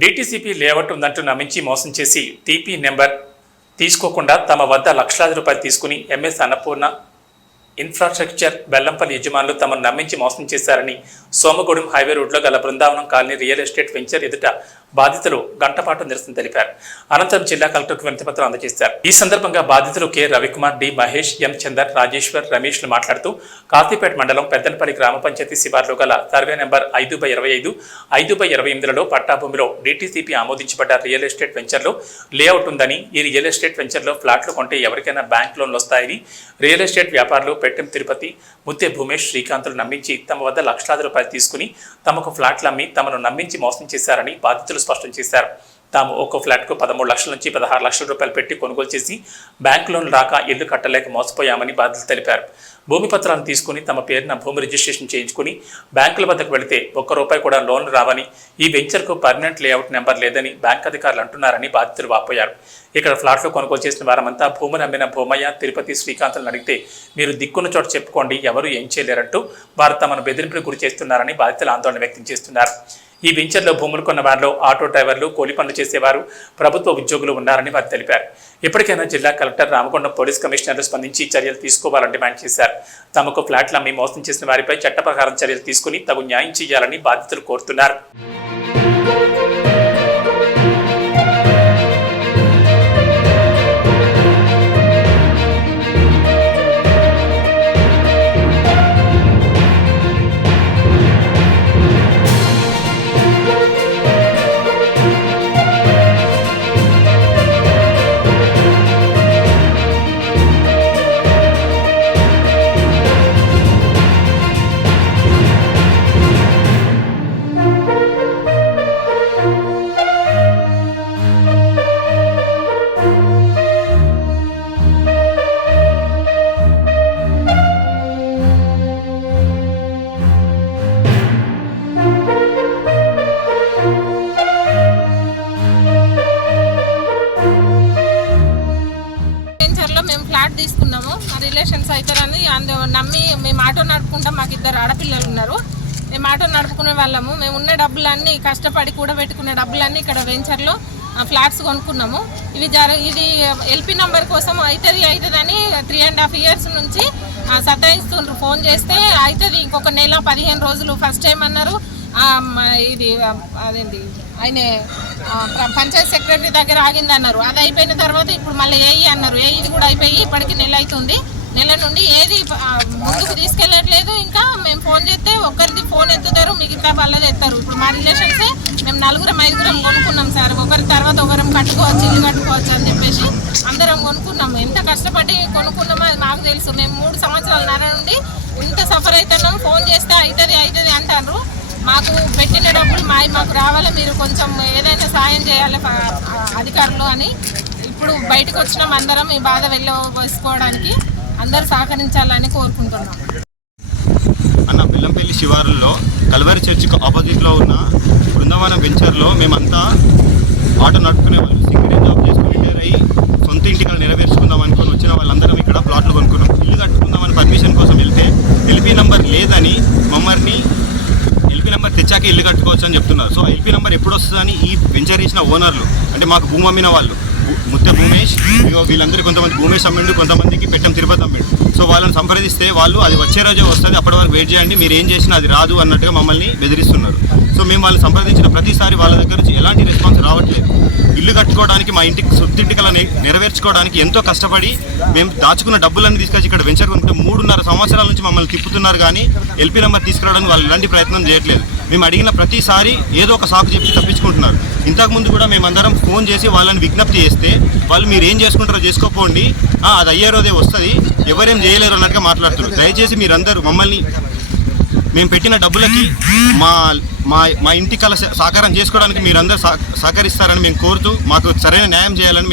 DTCP layout ఉందంటూ నమ్మించి మోసం చేసి టీపీ నెంబర్ తీసుకోకుండా తమ వద్ద లక్షలాది రూపాయలు తీసుకుని ఎంఎస్ అన్నపూర్ణ ఇన్ఫ్రాస్ట్రక్చర్ బెల్లంపల్లి యజమానులు తమను నమ్మించి మోసం చేశారని సోమగూడెం హైవే రోడ్లో గల Brindavanam colony real estate venture ఎదుట బాధితులు గంటపాటు నిరసన తెలిపారు. అనంతరం జిల్లా కలెక్టర్కు వినతిపత్రం అందజేశారు. ఈ సందర్భంగా బాధితులు కె రవికుమార్, డి మహేష్, ఎం చందర్, రాజేశ్వర్, రమేష్లు మాట్లాడుతూ కాశీపేట మండలం పెద్దనపల్లి గ్రామ పంచాయతీ శివార్లో గల సర్వే నెంబర్ 5/25, 5/28లలో పట్టా భూమిలో డీటీసీపీ ఆమోదించబడ్డ రియల్ ఎస్టేట్ వెంచర్లో లేఅవుట్ ఉందని, ఈ రియల్ ఎస్టేట్ వెంచర్లో ఫ్లాట్లు కొంటే ఎవరికైనా బ్యాంక్ లోన్లు వస్తాయని రియల్ ఎస్టేట్ వ్యాపారులు పెట్టెం తిరుపతి, ముత్తే భూమేష్, శ్రీకాంతులు నమ్మించి తమ వద్ద లక్షలాది రూపాయలు తీసుకుని తమకు ఫ్లాట్లు అమ్మి తమను నమ్మించి మోసం చేశారని బాధితులు స్పష్టం చేశారు. తాము ఒక్కో ఫ్లాట్కు 13 లక్షల నుంచి 16 లక్షల రూపాయలు పెట్టి కొనుగోలు చేసి బ్యాంక్ లోన్లు రాక ఇల్లు కట్టలేక మోసపోయామని బాధితులు తెలిపారు. భూమి పత్రాలను తీసుకుని తమ పేరున భూమి రిజిస్ట్రేషన్ చేయించుకుని బ్యాంకుల వద్దకు వెళితే ₹1 కూడా లోన్లు రావని, ఈ వెంచర్కు పర్మనెంట్ లేఅవుట్ నెంబర్ లేదని బ్యాంక్ అధికారులు అంటున్నారని బాధితులు వాపోయారు. ఇక్కడ ఫ్లాట్లు కొనుగోలు చేసిన వారమంతా భూమిని అమ్మిన భూమయ్య, తిరుపతి, శ్రీకాంతులను అడిగితే మీరు దిక్కున్న చోట చెప్పుకోండి, ఎవరు ఏం చేయలేరంటూ వారు తమను బెదిరింపులకు గురి చేస్తున్నారని బాధితులు ఆందోళన వ్యక్తం చేస్తున్నారు. ఈ వెంచర్లో భూములు కొన్న వారిలో ఆటో డ్రైవర్లు, కూలి పనులు చేసేవారు, ప్రభుత్వ ఉద్యోగులు ఉన్నారని వారు తెలిపారు. ఇప్పటికైనా జిల్లా కలెక్టర్, రామగుండం పోలీస్ కమిషనర్లు స్పందించి చర్యలు తీసుకోవాలని డిమాండ్ చేశారు. తమకు ఫ్లాట్లు అమ్మి మోసం చేసిన వారిపై చట్ట ప్రకారం చర్యలు తీసుకుని తగు న్యాయం చేయాలని బాధితులు కోరుతున్నారు. మేము ఫ్లాట్ తీసుకున్నాము, మా రిలేషన్స్ అవుతారని నమ్మి మేము ఆటో నడుపుకుంటాం. మాకు 2 ఆడపిల్లలు ఉన్నారు. మేము ఆటో నడుపుకునే వాళ్ళము. మేము ఉన్న డబ్బులన్నీ కష్టపడి కూడబెట్టుకునే డబ్బులన్నీ ఇక్కడ వెంచర్లో ఫ్లాట్స్ కొనుక్కున్నాము. ఇది ఎల్పీ నెంబర్ కోసం అవుతుంది అని 3.5 years నుంచి సతాయిస్తుండ్రు. ఫోన్ చేస్తే అవుతుంది ఇంకొక నెల 15 రోజులు ఫస్ట్ టైం అన్నారు. ఇది అదేంటి ఆయన పంచాయత్ సెక్రటరీ దగ్గర ఆగింది అన్నారు. అది అయిపోయిన తర్వాత ఇప్పుడు మళ్ళీ ఏఈ అన్నారు. ఏఈది కూడా అయిపోయి ఇప్పటికి నెల అవుతుంది. నెల నుండి ఏది ముందుకు తీసుకెళ్ళట్లేదు. ఇంకా మేము ఫోన్ చేస్తే ఒక్కరిది ఫోన్ ఎత్తుతారు, మిగతా వాళ్ళది ఎత్తారు. ఇప్పుడు మా రిలేషన్సే మేము 4-5 కొనుక్కున్నాం సార్. ఒకరి తర్వాత ఒకరం కట్టుకోవచ్చు, ఇల్లు కట్టుకోవచ్చు అని చెప్పేసి అందరం కొనుక్కున్నాము. ఎంత కష్టపడి కొనుక్కున్నామో అది మాకు తెలుసు. మేము 3 సంవత్సరాల నుండి ఇంత సఫర్ అవుతున్నాం. ఫోన్ చేస్తే అవుతుంది అంటారు. మాకు పెట్టిన డబ్బులు మాకు రావాలి, మీరు కొంచెం ఏదైనా సాయం చేయాలి అధికారులు అని ఇప్పుడు బయటకు వచ్చినాం. అందరం ఈ బాధ వెళ్ళవేసుకోవడానికి అందరూ సహకరించాలని కోరుకుంటున్నాం. అన్న బెల్లంపల్లి శివారులో కల్వరి చర్చికి ఆపోజిట్లో ఉన్న బృందావనం వెంచర్లో మేమంతా ఆటో నడుపుకునే వాళ్ళు, సింగిల్ జాబ్ చేసుకుని రిటైర్ అయ్యి సొంత ఇంటికి నెరవేర్చుకుందాం అనుకుని వచ్చిన వాళ్ళందరం ఇక్కడ ప్లాట్లు కొనుక్కున్నాం. ఇల్లు కట్టుకుందామని పర్మిషన్ కోసం వెళ్తే ఎల్పీ నెంబర్ లేదని మమ్మల్ని ఎల్పీ నెంబర్ తెచ్చాక ఇల్లు కట్టుకోవచ్చు అని చెప్తున్నారు. సో ఎల్పీ నెంబర్ ఎప్పుడు వస్తుందని ఈ వెంచర్ చేసిన ఓనర్లు, అంటే మాకు భూమి అమ్మిన వాళ్ళు, ముత్తే భూమేష్, వీళ్ళందరూ కొంతమంది భూమేష్ అమ్మిండు, కొంతమందికి పెట్టెం తిరుపతి అమ్మిండు. సో వాళ్ళని సంప్రదిస్తే వాళ్ళు అది వచ్చే రోజే వస్తుంది, అప్పటి వరకు వెయిట్ చేయండి, మీరు ఏం చేసినా అది రాదు అన్నట్టుగా మమ్మల్ని బెదిరిస్తున్నారు. సో మేము వాళ్ళని సంప్రదించిన ప్రతిసారి వాళ్ళ దగ్గర నుంచి ఎలాంటి రెస్పాన్స్ రావట్లేదు. ఇల్లు కట్టుకోవడానికి, మా ఇంటికి సొంతింటికల నెరవేర్చుకోవడానికి ఎంతో కష్టపడి మేము దాచుకున్న డబ్బులన్నీ తీసుకొచ్చి ఇక్కడ వెంచర్ కొనుక్కుంటే 3.5 సంవత్సరాల నుంచి మమ్మల్ని తిప్పుతున్నారు. కానీ ఎల్పీ నెంబర్ తీసుకురావడానికి వాళ్ళు ఎలాంటి ప్రయత్నం చేయట్లేదు. మేము అడిగిన ప్రతిసారి ఏదో ఒక సాకు చెప్పి తప్పించుకుంటున్నారు. ఇంతకుముందు కూడా మేమందరం ఫోన్ చేసి వాళ్ళని విజ్ఞప్తి చేస్తే వాళ్ళు మీరు ఏం చేసుకుంటారో చేసుకోపోండి, అది అయ్యే రోజే వస్తుంది, ఎవరేం చేయలేరు అన్నట్టుగా మాట్లాడుతున్నారు. దయచేసి మీరందరూ మమ్మల్ని మేము పెట్టిన డబ్బులకి మా ఇంటి కల సాకారం చేసుకోవడానికి మీరందరూ సహకరిస్తారని మేము కోరుతూ మాకు సరైన న్యాయం చేయాలని